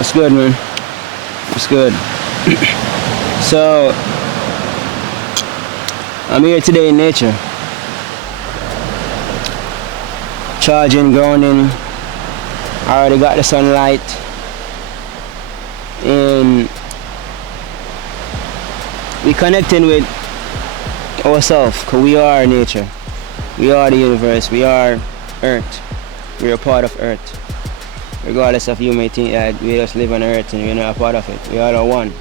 It's good, man. It's good. So, I'm here today in nature. Charging, grounding. I already got the sunlight. And we connecting with ourselves, because we are nature. We are the universe. We are Earth. We are part of Earth. Regardless of you may think that we just live on Earth and we're not a part of it. We all are one.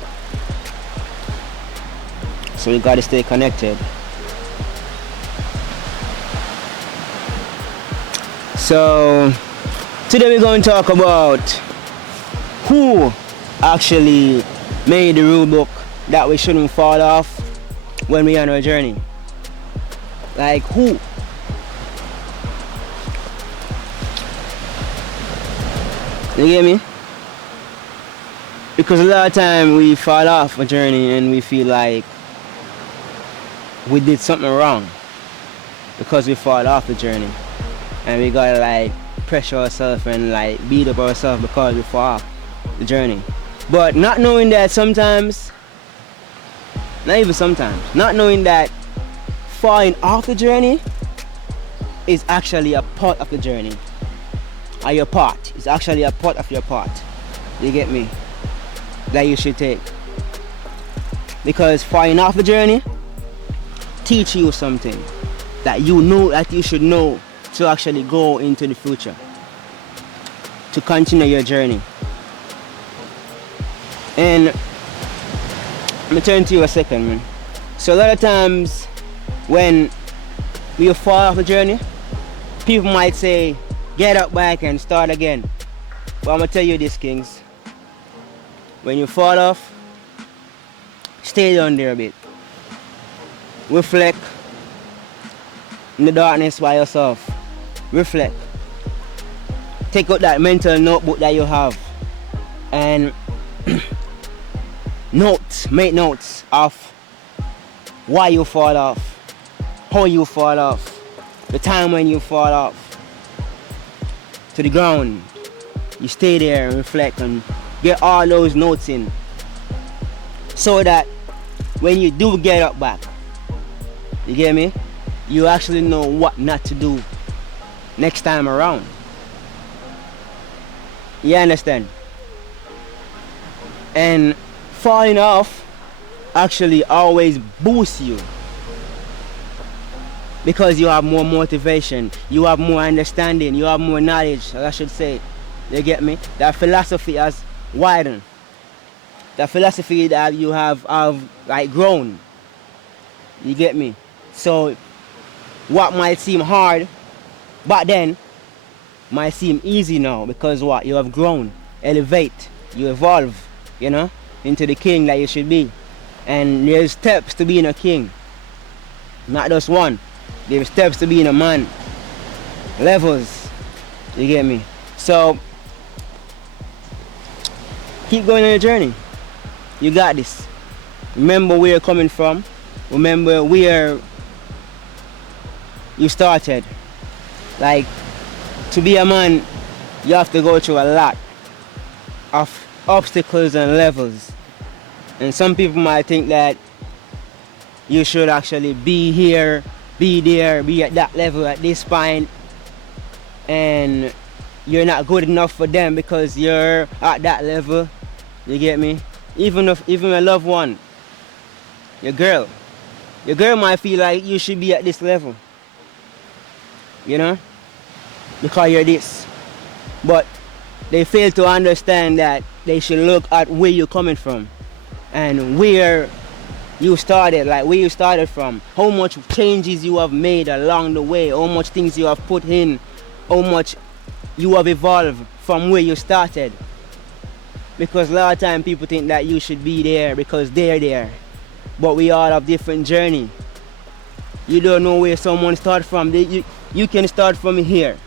So we gotta stay connected. So today we're going to talk about who actually made the rule book that we shouldn't fall off when we're on our journey. Like who? You get me? Because a lot of time we fall off a journey and we feel like we did something wrong because we fall off the journey, and we gotta like pressure ourselves and like beat up ourselves because we fall off the journey. But not knowing that sometimes, not even sometimes, not knowing that falling off the journey is actually a part of the journey. Or your part. It's actually a part of your part. You get me? That you should take. Because falling off the journey teach you something that you know that you should know to actually go into the future. To continue your journey. And let me turn to you a second, man. So a lot of times when we fall off the journey, people might say, get up back and start again. But I'm gonna tell you this, Kings. When you fall off, stay down there a bit. Reflect in the darkness by yourself. Reflect. Take out that mental notebook that you have and make notes of why you fall off, how you fall off, the time when you fall off. To the ground. You stay there and reflect and get all those notes in, so that when you do get up back, you get me, you actually know what not to do next time around. You understand? And falling off actually always boosts you, because you have more motivation, you have more understanding, you have more knowledge, I should say. You get me? That philosophy has widened. That philosophy that you have like grown. You get me? So what might seem hard back then might seem easy now, because what? You have grown, elevate, you evolve, you know, into the king that you should be. And there's steps to being a king. Not just one. There's steps to being a man. Levels. You get me? So keep going on your journey. You got this. Remember where you're coming from. Remember where you started. Like, to be a man, you have to go through a lot of obstacles and levels. And some people might think that you should actually be here, be there, be at that level at this point, and you're not good enough for them because you're at that level. You get me? Even a loved one, your girl might feel like you should be at this level, you know, because you're this. But they fail to understand that they should look at where you're coming from and where you started, like where you started from, how much changes you have made along the way, how much things you have put in, how much you have evolved from where you started. Because a lot of time people think that you should be there because they're there, but we all have different journey. You don't know where someone started from. You can start from here.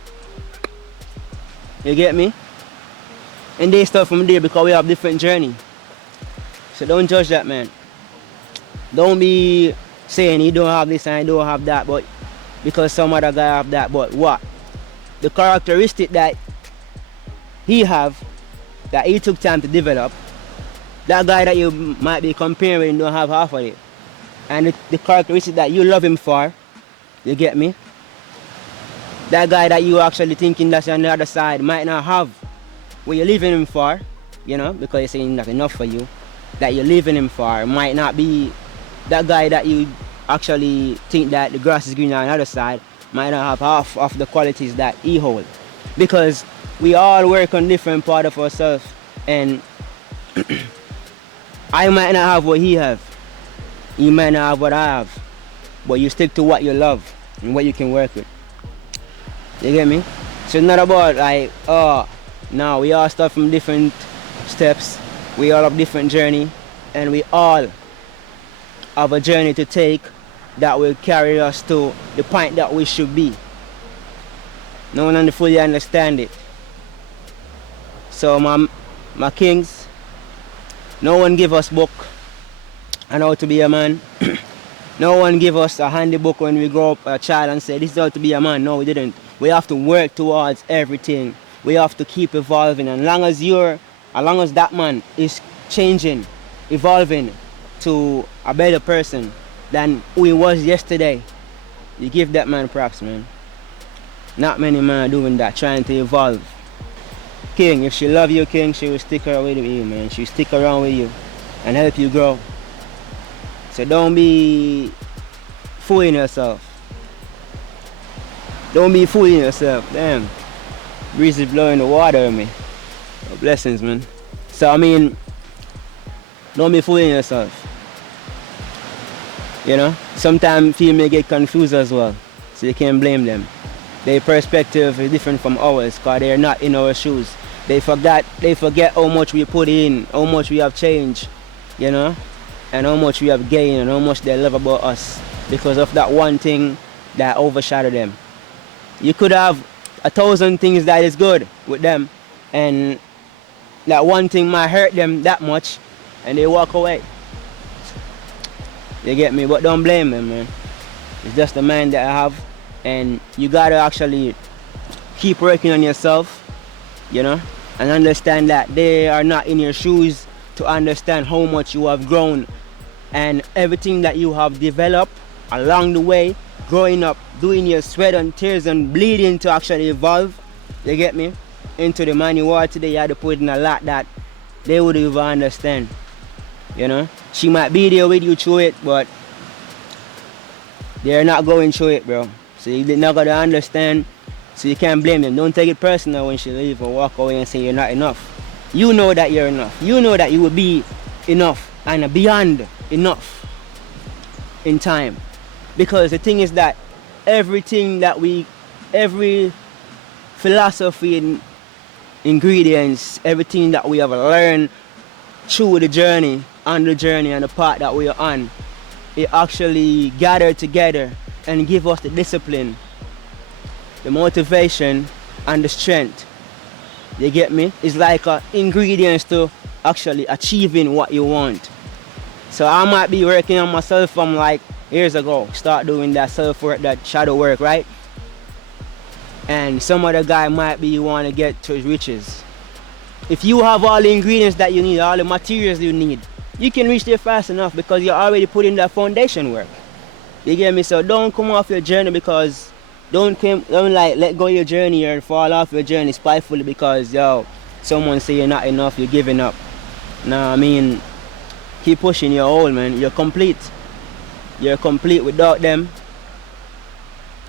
You get me? And they start from there because we have different journey. So don't judge that, man. Don't be saying you don't have this and you don't have that, but because some other guy have that. But what? The characteristic that he have, that he took time to develop, that guy that you might be comparing with don't have half of it. And the characteristic that you love him for, you get me? That guy that you actually thinking that's on the other side might not have what you're leaving him for, you know, because you're saying that's enough for you. That you're leaving him for might not be that guy that you actually think that the grass is greener on the other side, might not have half of the qualities that he holds. Because we all work on different part of ourselves, and I might not have what he have. He might not have what I have. But you stick to what you love and what you can work with. You get me? So it's not about like, oh, no, we all start from different steps. We all have different journey, and we all have a journey to take that will carry us to the point that we should be. No one fully understand it. So my kings, no one give us book on how to be a man. No one give us a handy book when we grow up a child and say this is how to be a man. No, we didn't. We have to work towards everything. We have to keep evolving. And as long as that man is changing, evolving to a better person than who he was yesterday, you give that man props, man. Not many men are doing that, trying to evolve. King, if she love you, King, she will stick around with you, man. She'll stick around with you and help you grow. So don't be fooling yourself. Don't be fooling yourself. Damn. Breeze is blowing the water on me. Oh, blessings, man. So I mean, don't be fooling yourself. You know? Sometimes people may get confused as well. So you can't blame them. Their perspective is different from ours because they're not in our shoes. They forget how much we put in, how much we have changed, you know, and how much we have gained and how much they love about us because of that one thing that overshadowed them. You could have 1,000 things that is good with them, and that one thing might hurt them that much, and they walk away. You get me? But don't blame them, man. It's just the mind that I have, and you gotta actually keep working on yourself, you know, and understand that they are not in your shoes to understand how much you have grown and everything that you have developed along the way, growing up, doing your sweat and tears and bleeding to actually evolve, you get me, into the man you are today. You had to put in a lot that they would even understand, you know. She might be there with you through it, but they're not going through it, bro. So you're not gonna understand, so you can't blame them. Don't take it personal when she leave or walk away and say you're not enough. You know that you're enough. You know that you will be enough and beyond enough in time. Because the thing is that every philosophy and ingredients, everything that we have learned through the journey, on the journey and the path that we are on, it actually gathered together and give us the discipline, the motivation and the strength. You get me? It's like ingredients to actually achieving what you want. So I might be working on myself from like years ago, start doing that self-work, that shadow work, right? And some other guy might be want to get to his riches. If you have all the ingredients that you need, all the materials you need, you can reach there fast enough because you're already putting that foundation work. You get me? So don't come off your journey because don't like let go of your journey or fall off your journey spitefully because someone say you're not enough, you're giving up. Nah, I mean, keep pushing, you're old, man. You're complete. You're complete without them.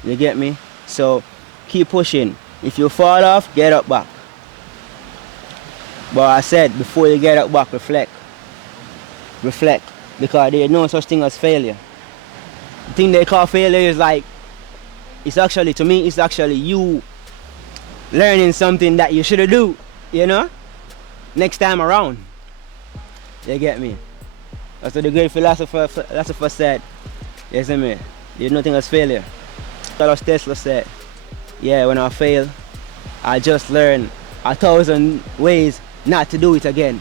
You get me? So keep pushing. If you fall off, get up back. But I said before you get up back, reflect. Reflect. Because there's no such thing as failure. The thing they call failure is like, to me, it's actually you learning something that you should do, you know, next time around. You get me? That's what the great philosopher said. You see me? There's nothing as failure. Carlos Tesla said, yeah, when I fail, I just learn 1,000 ways not to do it again.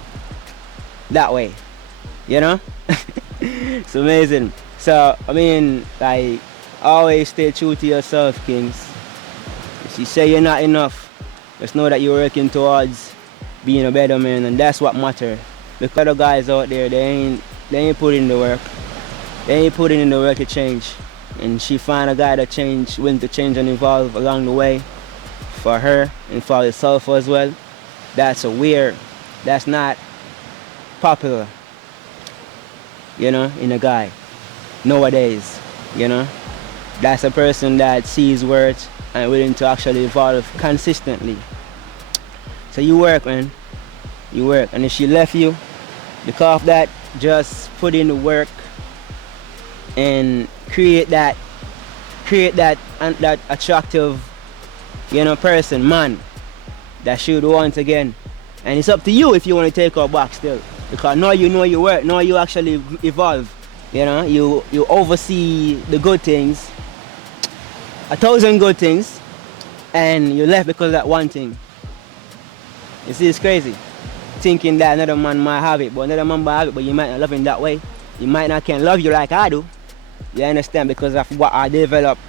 That way, you know? It's amazing. So, I mean, like, always stay true to yourself, kings. If you say you're not enough, just know that you're working towards being a better man, and that's what matters. Because other guys out there, they ain't putting in the work. They ain't putting in the work to change. And she find a guy that willing to change and evolve along the way for her and for herself as well. That's that's not popular, in a guy nowadays, That's a person that sees words and willing to actually evolve consistently. So you work, man. You work. And if she left you, because of that, just put in the work and create that attractive, person, man, that she would want again. And it's up to you if you want to take her back still. Because now you know your work, now you actually evolve. You oversee the good things, 1,000 good things, and you left because of that one thing. You see, it's crazy. Thinking that another man might have it, but another man might have it, but you might not love him that way. You might not can love you like I do. You understand? Because of what I developed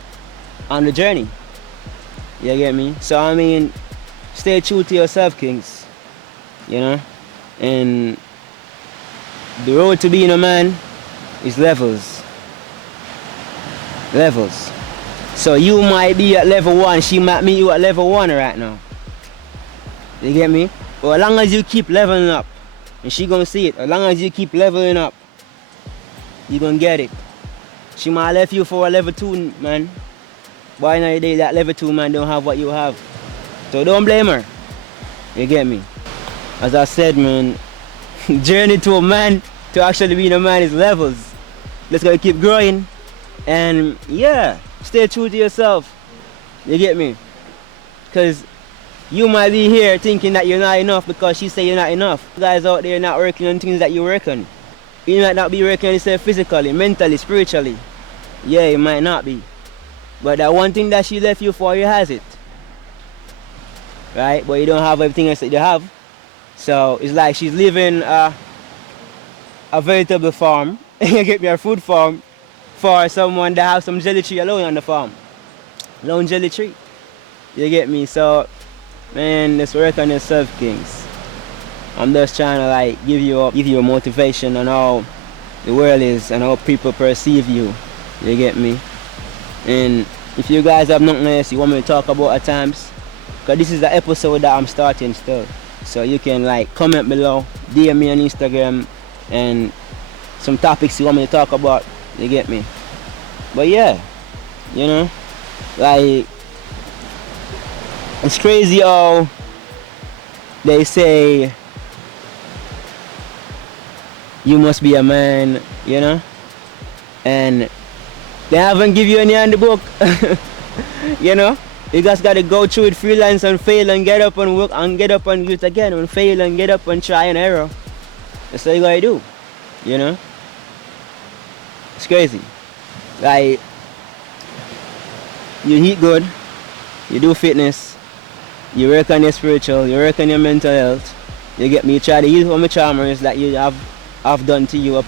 on the journey. You get me? So I mean, stay true to yourself, kings. And the road to being a man is levels. Levels. So you might be at level 1, she might meet you at level 1 right now. You get me? But as long as you keep leveling up, and she gonna see it, as long as you keep leveling up, you gonna get it. She might have left you for a level 2, man. Why nowadays that level 2 man don't have what you have? So don't blame her. You get me? As I said, man, journey to a man, to actually being a man, is levels. Let's go keep growing. And yeah, stay true to yourself. You get me? Because you might be here thinking that you're not enough because she say you're not enough. You guys out there not working on things that you work on. You might not be working on yourself physically, mentally, spiritually. Yeah, you might not be. But that one thing that she left you for, you has it. Right? But you don't have everything else that you have. So it's like she's living a vegetable farm. You get me, a food farm for someone that has some jelly tree alone on the farm. Lone jelly tree. You get me? So, man, let's work on yourself, kings. I'm just trying to like give you a motivation on how the world is and how people perceive you. You get me? And if you guys have nothing else you want me to talk about at times, because this is the episode that I'm starting still. So you can like comment below, DM me on Instagram, and some topics you want me to talk about. You get me? But yeah, like, it's crazy how they say you must be a man, and they haven't give you any on the book. You just gotta go through it, freelance and fail and get up and work and get up and do it again and fail and get up and try and error. That's what you gotta do, It's crazy. Like, you eat good, you do fitness, you work on your spiritual, you work on your mental health. You get me? You try to heal from the traumas that you have done to you in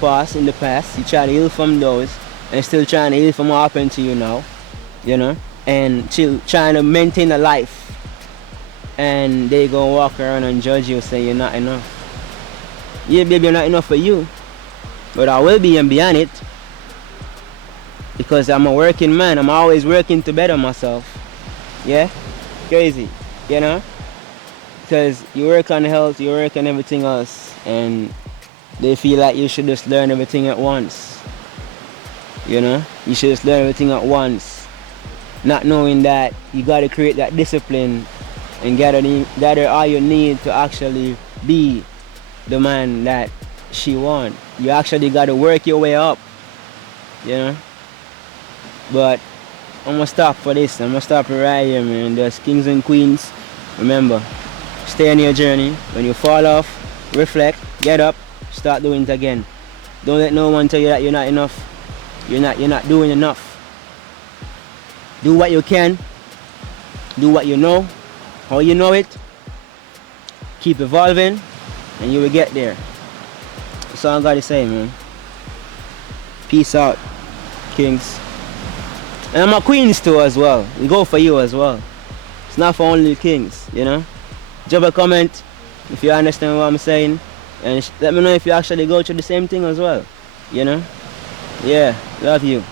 the past. You try to heal from those and still trying to heal from what happened to you now, and still trying to maintain a life. And they go walk around and judge you, say you're not enough. Yeah, baby, you're not enough for you, but I will be and beyond it. Because I'm a working man, I'm always working to better myself. Yeah? Crazy, Because you work on health, you work on everything else, and they feel like you should just learn everything at once. You should just learn everything at once. Not knowing that you gotta create that discipline and gather all you need to actually be the man that she wants. You actually gotta work your way up. But I'm gonna stop for this. I'm gonna stop it right here, man. There's kings and queens. Remember, stay on your journey. When you fall off, reflect, get up, start doing it again. Don't let no one tell you that you're not enough. You're not doing enough. Do what you can. Do what you know. How you know it. Keep evolving, and you will get there. That's all I gotta say, man. Peace out, kings. And I'm a queens too as well. We go for you as well. It's not for only kings, Drop a comment, If you understand what I'm saying, and let me know if you actually go through the same thing as well. You know? Yeah, love you.